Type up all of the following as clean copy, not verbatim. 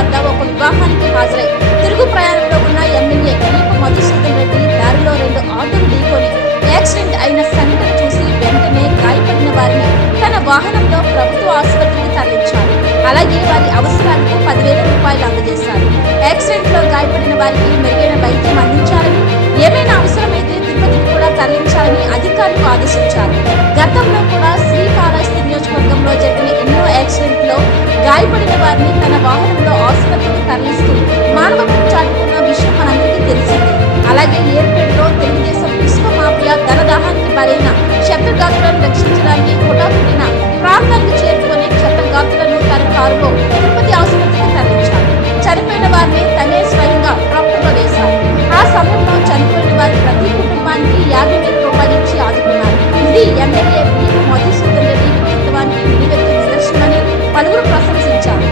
వద్ద ఒక వివాహానికి హాజరై తిరుగు ప్రయాణంలో ఉన్న ఎమ్మెల్యే దీప మధుసూదన్ రెడ్డి దారిలో 2 ఆటోలు ఢీకొని యాక్సిడెంట్ అయిన సంఘటన చూసి వెంటనే గాయపడిన వారిని తన వాహనంలో ప్రభుత్వ ఆసుపత్రికి తరలించారు. అలాగే వారి అవసరాలకు 10,000 రూపాయలు అందజేశారు. యాక్సిడెంట్ లో గాయపడిన వారికి మెరుగైన వైద్యం అందించాలని, ఏమైనా అవసరమైతే తిరుపతికి కూడా తరలించాలని అధికారులకు ఆదేశించారు. గతంలో కూడా శ్రీకాళహస్తి నియోజకవర్గంలో జరిగిన ఎన్నో యాక్సిడెంట్ లో గాయపడిన వారిని తన వాహనంలో ఆసుపత్రికి తరలిస్తూ మానవత్వం చాటుకున్న విషయం మనందరికీ తెలిసిందే. అలాగే ఏర్పేటలో తెలుగుదేశం ఇసుక మాఫియా ధనదాహానికి బలైన క్షతగాత్రులను రక్షించడానికి హుటాహుటిన ప్రాంతానికి చేరుకొని క్షతగాత్రులను తన కారులో తిరుపతి ఆసుపత్రికి తరలించారు. చనిపోయిన వారిని తనే స్వయంగా ట్రాక్టర్లో వేశారు. ఆ సమయంలో చనిపోయిన వారి ప్రతి కుటుంబానికి 50,000 రూపాయలు ఇచ్చి ఆదుకున్నారు. ఇది ఎమ్మెల్యే దీప మధుసూదన్ రెడ్డి వ్యక్తిత్వానికి నిలువెత్తు నిదర్శనమని పలువురు ప్రశంసించారు.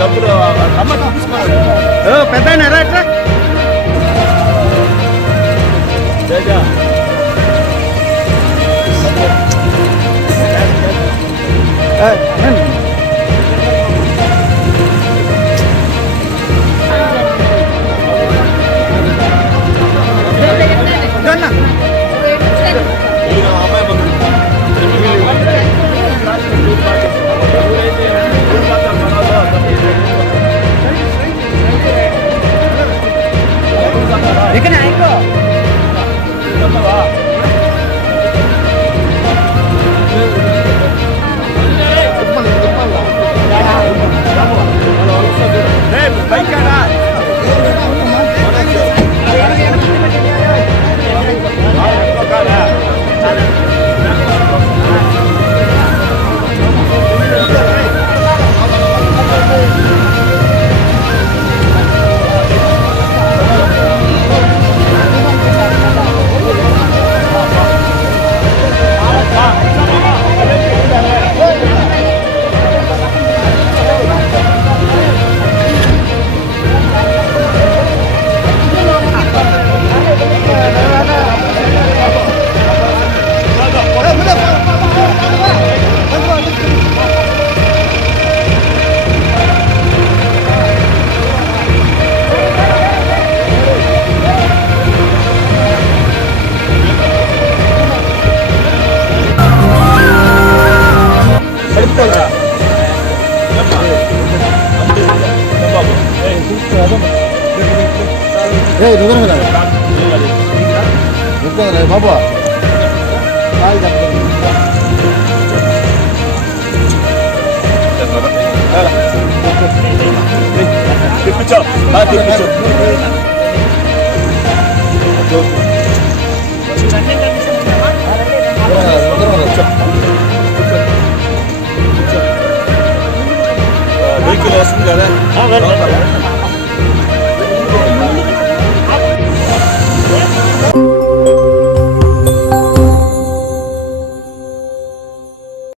డబ్బులు పెద్ద ఎట్లా బాబా తెప్పించు